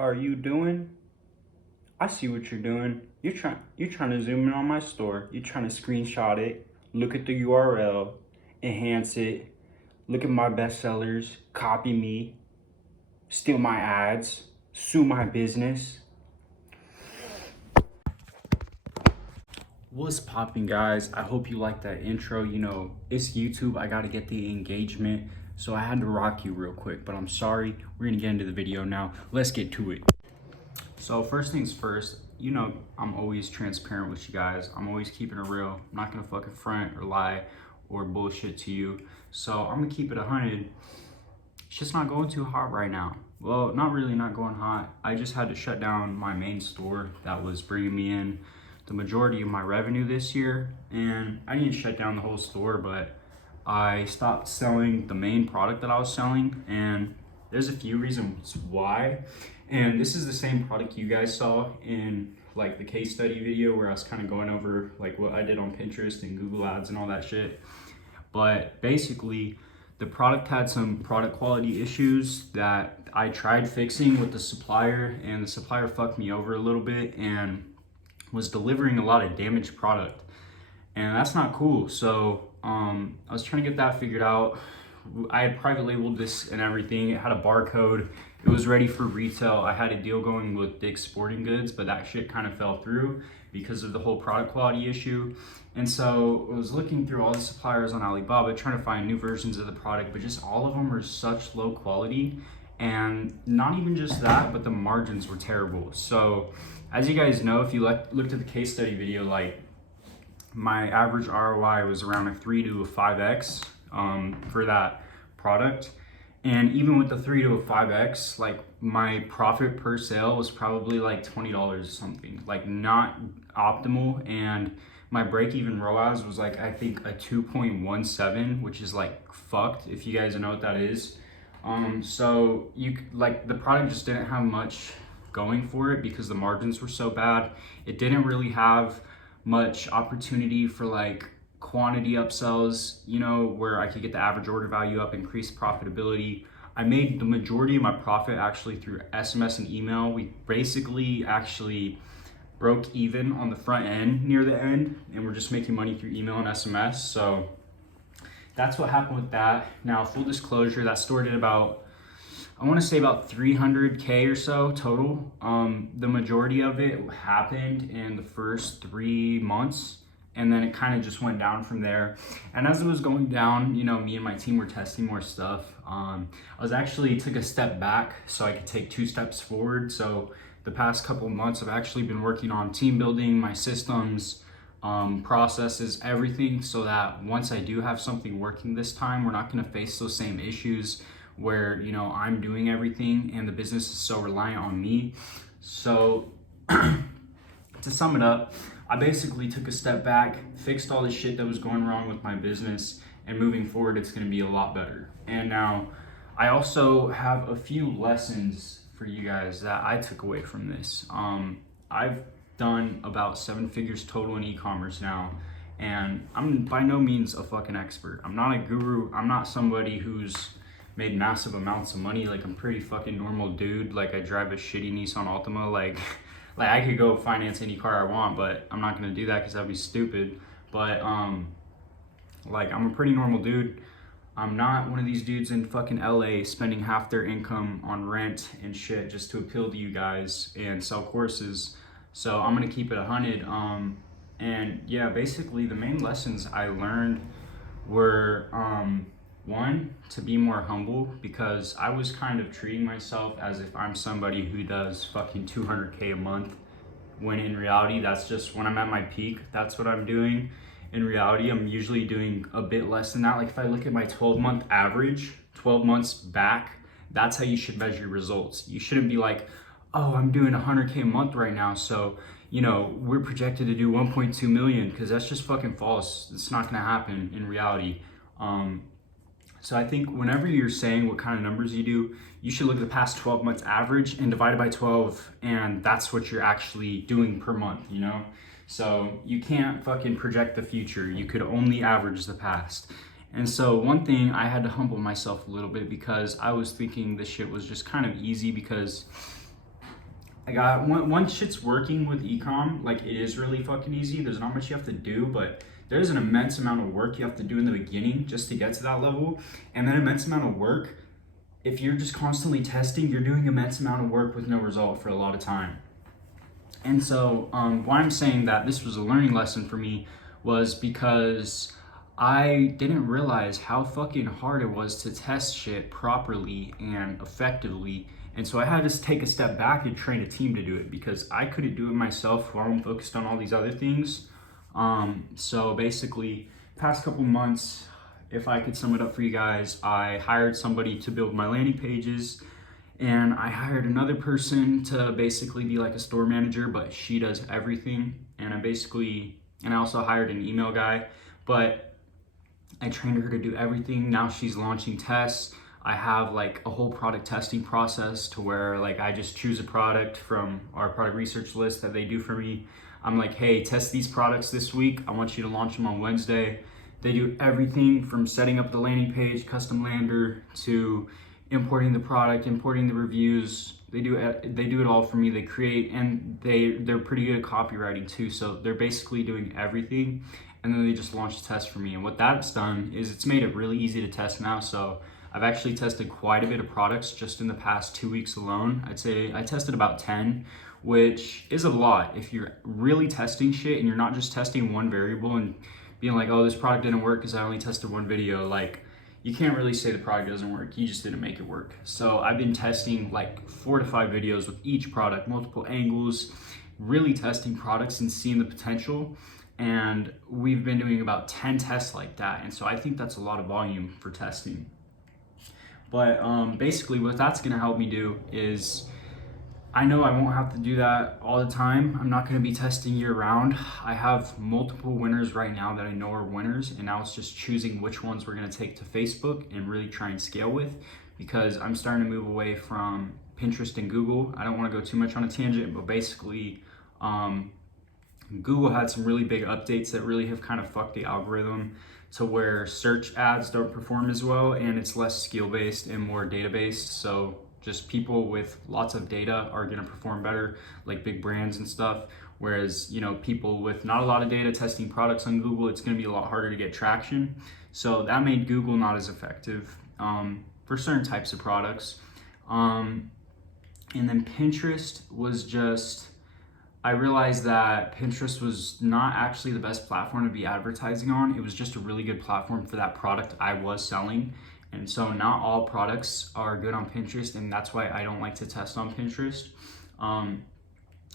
are you doing? I see what you're doing. You're trying to zoom in on my store. You're trying to screenshot it, look at the URL, enhance it, look at my bestsellers, copy me, steal my ads, sue my business. What's popping, guys? I hope you like that intro. You know, it's YouTube. I got to get the engagement. So I had to rock you real quick, but I'm sorry. We're going to get into the video now. Let's get to it. So first things first, you know, I'm always transparent with you guys. I'm always keeping it real. I'm not going to fucking front or lie or bullshit to you. So I'm going to keep it 100. It's just not going too hot right now. Well, not really not going hot. I just had to shut down my main store that was bringing me in the majority of my revenue this year, and I didn't shut down the whole store, but I stopped selling the main product that I was selling, and there's a few reasons why. And this is the same product you guys saw in like the case study video where I was kind of going over like what I did on Pinterest and Google Ads and all that shit. But basically, the product had some product quality issues that I tried fixing with the supplier, and the supplier fucked me over a little bit and was delivering a lot of damaged product, and that's not cool. So I was trying to get that figured out. I had private labeled this and everything. It had a barcode. It was ready for retail. I had a deal going with Dick's Sporting Goods, but that shit kind of fell through because of the whole product quality issue. And so I was looking through all the suppliers on Alibaba trying to find new versions of the product, but just all of them are such low quality. And not even just that, but the margins were terrible. So as you guys know, if you looked at the case study video, like my average ROI was around a 3 to a 5x for that product. And even with the 3 to a 5x, like my profit per sale was probably like $20 or something, like not optimal. And my break-even ROAS was like, I think a 2.17, which is like fucked, if you guys know what that is. So you like the product just didn't have much going for it because the margins were so bad. It didn't really have much opportunity for like quantity upsells, you know, where I could get the average order value up, increase profitability. I made the majority of my profit actually through SMS and email. We basically actually broke even on the front end near the end, and we're just making money through email and SMS. So that's what happened with that. Now, full disclosure, that store did about, I want to say about 300K or so total. The majority of it happened in the first 3 months, and then it kind of just went down from there. And as it was going down, you know, me and my team were testing more stuff. I was actually took a step back so I could take 2 steps forward. So the past couple of months, I've actually been working on team building, my systems, processes, everything, so that once I do have something working this time, we're not going to face those same issues where, you know, I'm doing everything and the business is so reliant on me. So to sum it up, I basically took a step back, fixed all the shit that was going wrong with my business, and moving forward, it's going to be a lot better. And now I also have a few lessons for you guys that I took away from this. I've done about 7 figures total in e-commerce now, and I'm by no means a fucking expert. I'm not a guru. I'm not somebody who's made massive amounts of money. Like, I'm pretty fucking normal dude. Like, I drive a shitty Nissan Altima. Like I could go finance any car I want, but I'm not gonna do that because that'd be stupid. But like, I'm a pretty normal dude. I'm not one of these dudes in fucking LA spending half their income on rent and shit just to appeal to you guys and sell courses. So I'm gonna keep it 100. And yeah, basically the main lessons I learned were, one, to be more humble, because I was kind of treating myself as if I'm somebody who does fucking 200K a month, when in reality, that's just when I'm at my peak, that's what I'm doing. In reality, I'm usually doing a bit less than that. Like, if I look at my 12-month average, 12 months back, that's how you should measure results. You shouldn't be like, oh, I'm doing 100K a month right now, so, you know, we're projected to do 1.2 million, because that's just fucking false. It's not gonna happen in reality. So I think whenever you're saying what kind of numbers you do, you should look at the past 12 months average and divide it by 12, and that's what you're actually doing per month, you know? So you can't fucking project the future. You could only average the past. And so one thing, I had to humble myself a little bit because I was thinking this shit was just kind of easy, because I got once shit's working with ecom, like it is really fucking easy. There's not much you have to do, but there's an immense amount of work you have to do in the beginning just to get to that level, and then immense amount of work. If you're just constantly testing, you're doing immense amount of work with no result for a lot of time. And so why I'm saying that this was a learning lesson for me was because I didn't realize how fucking hard it was to test shit properly and effectively. And so I had to take a step back and train a team to do it because I couldn't do it myself while I'm focused on all these other things. So basically, past couple months, if I could sum it up for you guys, I hired somebody to build my landing pages, and I hired another person to basically be like a store manager, but she does everything. And I also hired an email guy, but I trained her to do everything. Now she's launching tests. I have like a whole product testing process to where like I just choose a product from our product research list that they do for me. I'm like, hey, test these products this week. I want you to launch them on Wednesday. They do everything from setting up the landing page, custom lander, to importing the product, importing the reviews. They do it all for me. They create, and they're pretty good at copywriting too. So they're basically doing everything, and then they just launch the test for me. And what that's done is it's made it really easy to test now. So I've actually tested quite a bit of products just in the past 2 weeks alone. I'd say I tested about 10, which is a lot. If you're really testing shit and you're not just testing one variable and being like, oh, this product didn't work because I only tested one video, like, you can't really say the product doesn't work. You just didn't make it work. So I've been testing like 4 to 5 videos with each product, multiple angles, really testing products and seeing the potential. And we've been doing about 10 tests like that. And so I think that's a lot of volume for testing. But basically what that's gonna help me do is, I know I won't have to do that all the time. I'm not gonna be testing year round. I have multiple winners right now that I know are winners, and now it's just choosing which ones we're gonna take to Facebook and really try and scale with, because I'm starting to move away from Pinterest and Google. I don't wanna go too much on a tangent, but basically, Google had some really big updates that really have kind of fucked the algorithm to where search ads don't perform as well, and it's less skill-based and more data-based. So just people with lots of data are gonna perform better, like big brands and stuff. Whereas, people with not a lot of data testing products on Google, it's gonna be a lot harder to get traction. So that made Google not as effective for certain types of products. And then Pinterest was just, I realized that Pinterest was not actually the best platform to be advertising on. It was just a really good platform for that product I was selling. And so not all products are good on Pinterest, and that's why I don't like to test on Pinterest.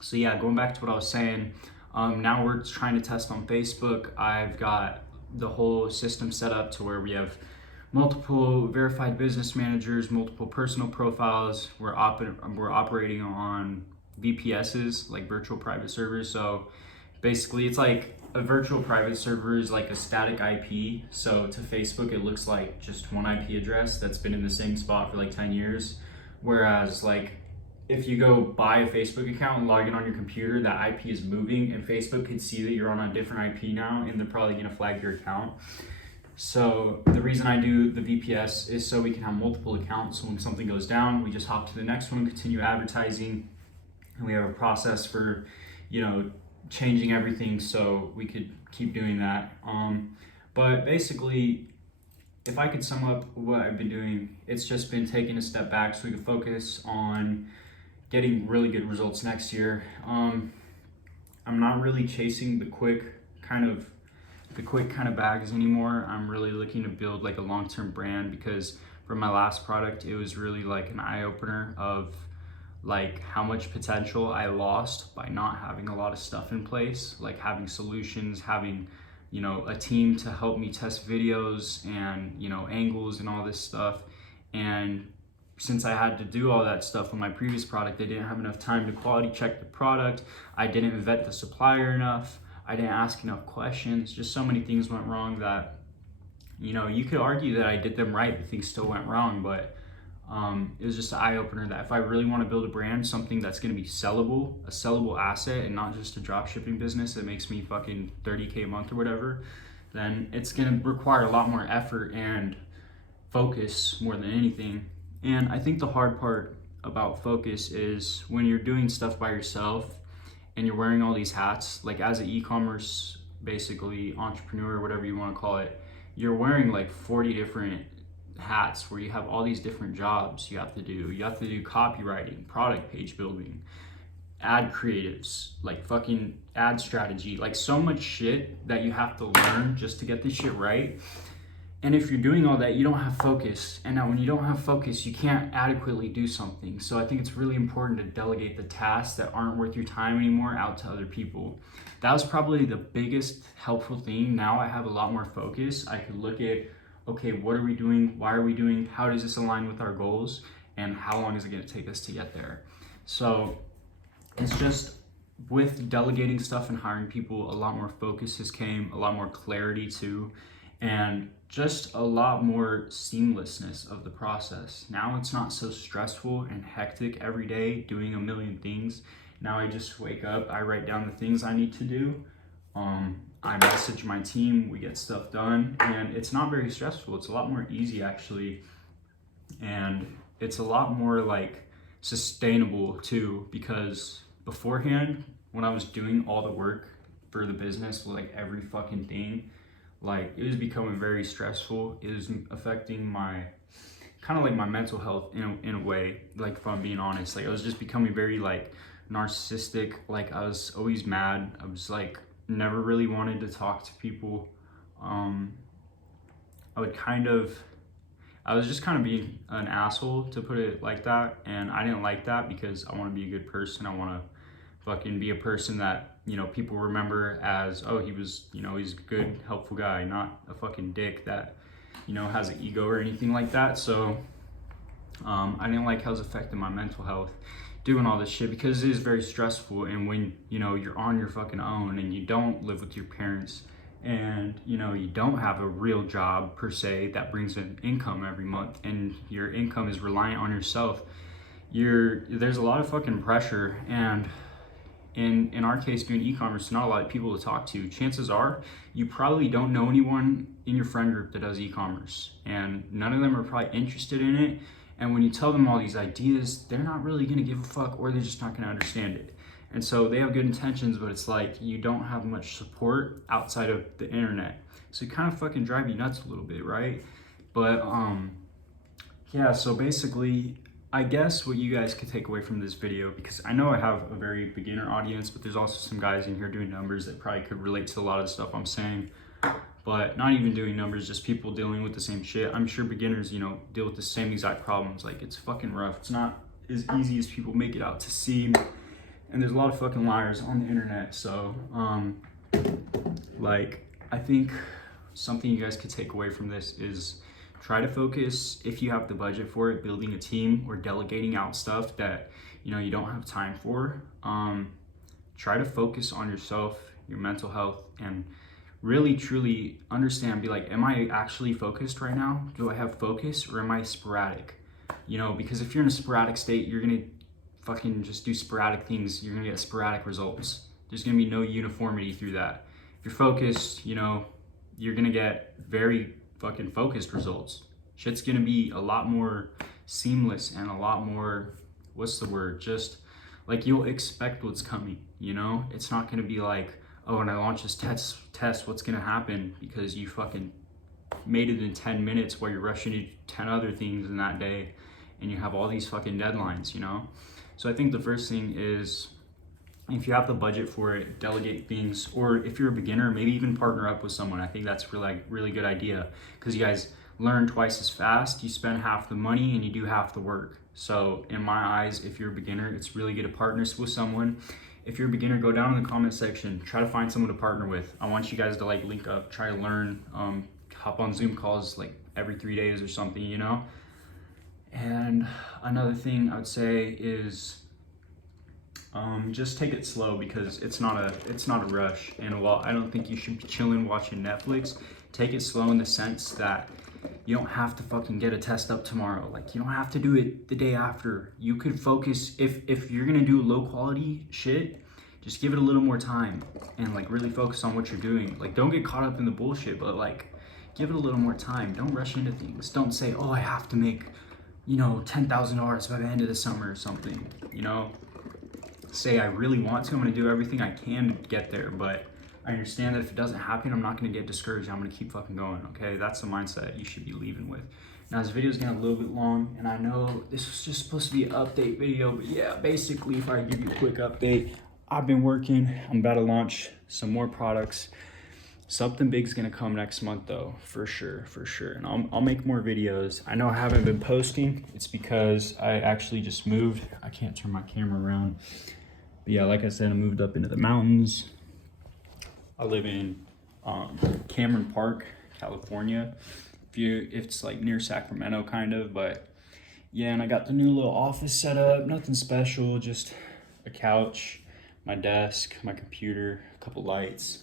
So yeah, going back to what I was saying, now we're trying to test on Facebook. I've got the whole system set up to where we have multiple verified business managers, multiple personal profiles. We're operating on VPSs, like virtual private servers. So basically it's like a virtual private server is like a static IP. So to Facebook, it looks like just one IP address that's been in the same spot for like 10 years. Whereas like if you go buy a Facebook account and log in on your computer, that IP is moving, and Facebook could see that you're on a different IP now, and they're probably gonna flag your account. So the reason I do the VPS is so we can have multiple accounts. So when something goes down, we just hop to the next one, continue advertising, and we have a process for, changing everything so we could keep doing that. But basically, if I could sum up what I've been doing, it's just been taking a step back so we can focus on getting really good results next year. I'm not really chasing the quick kind of bags anymore. I'm really looking to build like a long-term brand, because for my last product, it was really like an eye-opener of like how much potential I lost by not having a lot of stuff in place, like having solutions, having, a team to help me test videos and, angles and all this stuff. And since I had to do all that stuff on my previous product, I didn't have enough time to quality check the product. I didn't vet the supplier enough. I didn't ask enough questions. Just so many things went wrong that, you could argue that I did them right, but things still went wrong. But it was just an eye-opener that if I really want to build a brand, something that's going to be sellable, a sellable asset, and not just a drop shipping business that makes me fucking 30K a month or whatever, then it's going to require a lot more effort and focus more than anything. And I think the hard part about focus is when you're doing stuff by yourself and you're wearing all these hats, like as an e-commerce, basically entrepreneur, whatever you want to call it, you're wearing like 40 different hats where you have all these different jobs you have to do. You have to do copywriting, product page building, ad creatives, like fucking ad strategy, like so much shit that you have to learn just to get this shit right. And if you're doing all that, you don't have focus. And now when you don't have focus, you can't adequately do something. So I think it's really important to delegate the tasks that aren't worth your time anymore out to other people. That was probably the biggest helpful thing. Now I have a lot more focus. I could look at, okay, what are we doing? Why are we doing? How does this align with our goals? And how long is it gonna take us to get there? So it's just with delegating stuff and hiring people, a lot more focus has came, a lot more clarity too, and just a lot more seamlessness of the process. Now it's not so stressful and hectic every day doing a million things. Now I just wake up, I write down the things I need to do. I message my team, we get stuff done, and it's not very stressful. It's a lot more easy actually. And it's a lot more like sustainable too, because beforehand, when I was doing all the work for the business, like every fucking thing, like it was becoming very stressful. It was affecting my kind of like my mental health in a way, like if I'm being honest. Like I was just becoming very like narcissistic. Like I was always mad. I was like never really wanted to talk to people. I was just kind of being an asshole, to put it like that, and I didn't like that because I want to be a good person. I want to fucking be a person that, you know, people remember as, oh, he was, you know, he's a good, helpful guy, not a fucking dick that, you know, has an ego or anything like that. So I didn't like how it was affecting my mental health doing all this shit, because it is very stressful. And when, you know, you're on your fucking own and you don't live with your parents, and you know, you don't have a real job per se that brings an income every month, and your income is reliant on yourself, there's a lot of fucking pressure. And in our case, doing e-commerce, not a lot of people to talk to. Chances are you probably don't know anyone in your friend group that does e-commerce, and none of them are probably interested in it. And when you tell them all these ideas, they're not really gonna give a fuck, or they're just not gonna understand it. And so they have good intentions, but it's like you don't have much support outside of the internet. So it kind of fucking drive you nuts a little bit, right? But yeah, so basically, I guess what you guys could take away from this video, because I know I have a very beginner audience, but there's also some guys in here doing numbers that probably could relate to a lot of the stuff I'm saying. But not even doing numbers, just people dealing with the same shit. I'm sure beginners, you know, deal with the same exact problems. Like, it's fucking rough. It's not as easy as people make it out to seem. And there's a lot of fucking liars on the internet. So, like, I think something you guys could take away from this is try to focus, if you have the budget for it, building a team or delegating out stuff that, you know, you don't have time for. Try to focus on yourself, your mental health, and really truly understand, be like, am I actually focused right now? Do I have focus, or am I sporadic? You know, because if you're in a sporadic state, you're gonna fucking just do sporadic things. You're gonna get sporadic results. There's gonna be no uniformity through that. If you're focused, you know, you're gonna get very fucking focused results. Shit's gonna be a lot more seamless and a lot more, what's the word? Just like, you'll expect what's coming, you know? It's not gonna be like, oh, when I launch this test, what's gonna happen? Because you fucking made it in 10 minutes while you're rushing to 10 other things in that day, and you have all these fucking deadlines, you know? So I think the first thing is, if you have the budget for it, delegate things, or if you're a beginner, maybe even partner up with someone. I think that's really good idea, because you guys learn twice as fast, you spend half the money, and you do half the work. So in my eyes, if you're a beginner, it's really good to partner with someone. If you're a beginner, go down in the comment section, try to find someone to partner with. I want you guys to like link up, try to learn, hop on Zoom calls like every 3 days or something, you know? And another thing I would say is, just take it slow, because it's not a rush. And while I don't think you should be chilling watching Netflix, take it slow in the sense that you don't have to fucking get a test up tomorrow. Like, you don't have to do it the day after. You could focus, if you're gonna do low quality shit, just give it a little more time and like really focus on what you're doing. Like, don't get caught up in the bullshit, but like give it a little more time. Don't rush into things. Don't say, oh, I have to make you know, $10,000 by the end of the summer or something, you know? Say I really want to, I'm gonna do everything I can to get there, but I understand that if it doesn't happen, I'm not gonna get discouraged. I'm gonna keep fucking going, okay? That's the mindset you should be leaving with. Now, this video is getting a little bit long, and I know this was just supposed to be an update video, but yeah, basically, if I give you a quick update, I've been working. I'm about to launch some more products. Something big's gonna come next month though, for sure. And I'll make more videos. I know I haven't been posting. It's because I actually just moved. I can't turn my camera around. But yeah, like I said, I moved up into the mountains. I live in Cameron Park, California. If it's like near Sacramento kind of, but yeah, and I got the new little office set up, nothing special, just a couch, my desk, my computer, a couple lights.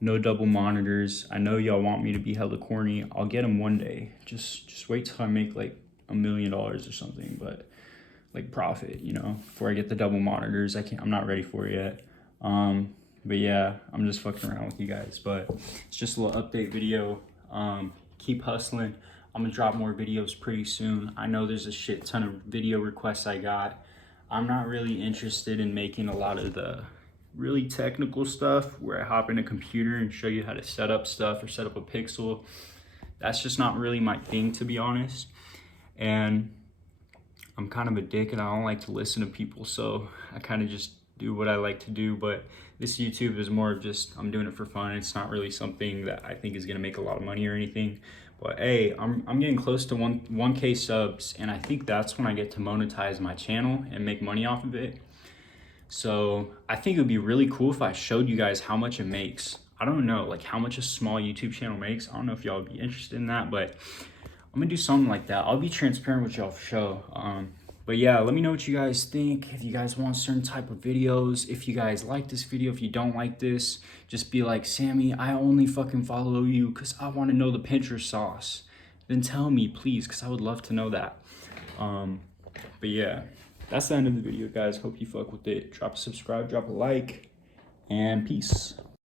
No double monitors. I know y'all want me to be hella corny. I'll get them one day. Just wait till I make like $1 million or something, but like profit, you know, before I get the double monitors. I'm not ready for it yet. But yeah, I'm just fucking around with you guys, but it's just a little update video. Keep hustling. I'm gonna drop more videos pretty soon. I know there's a shit ton of video requests I got. I'm not really interested in making a lot of the really technical stuff where I hop in a computer and show you how to set up stuff or set up a pixel. That's just not really my thing, to be honest. And I'm kind of a dick and I don't like to listen to people, so I kind of just do what I like to do. But this YouTube is more of just, I'm doing it for fun. It's not really something that I think is gonna make a lot of money or anything. But hey, I'm getting close to 1K subs, and I think that's when I get to monetize my channel and make money off of it. So I think it would be really cool if I showed you guys how much it makes. I don't know, like how much a small YouTube channel makes. I don't know if y'all would be interested in that, but I'm gonna do something like that. I'll be transparent with y'all for sure. But yeah, let me know what you guys think. If you guys want certain type of videos, if you guys like this video, if you don't like this, just be like, Sammy, I only fucking follow you because I want to know the Pinterest sauce. Then tell me, please, because I would love to know that. But yeah, that's the end of the video, guys. Hope you fuck with it. Drop a subscribe, drop a like, and peace.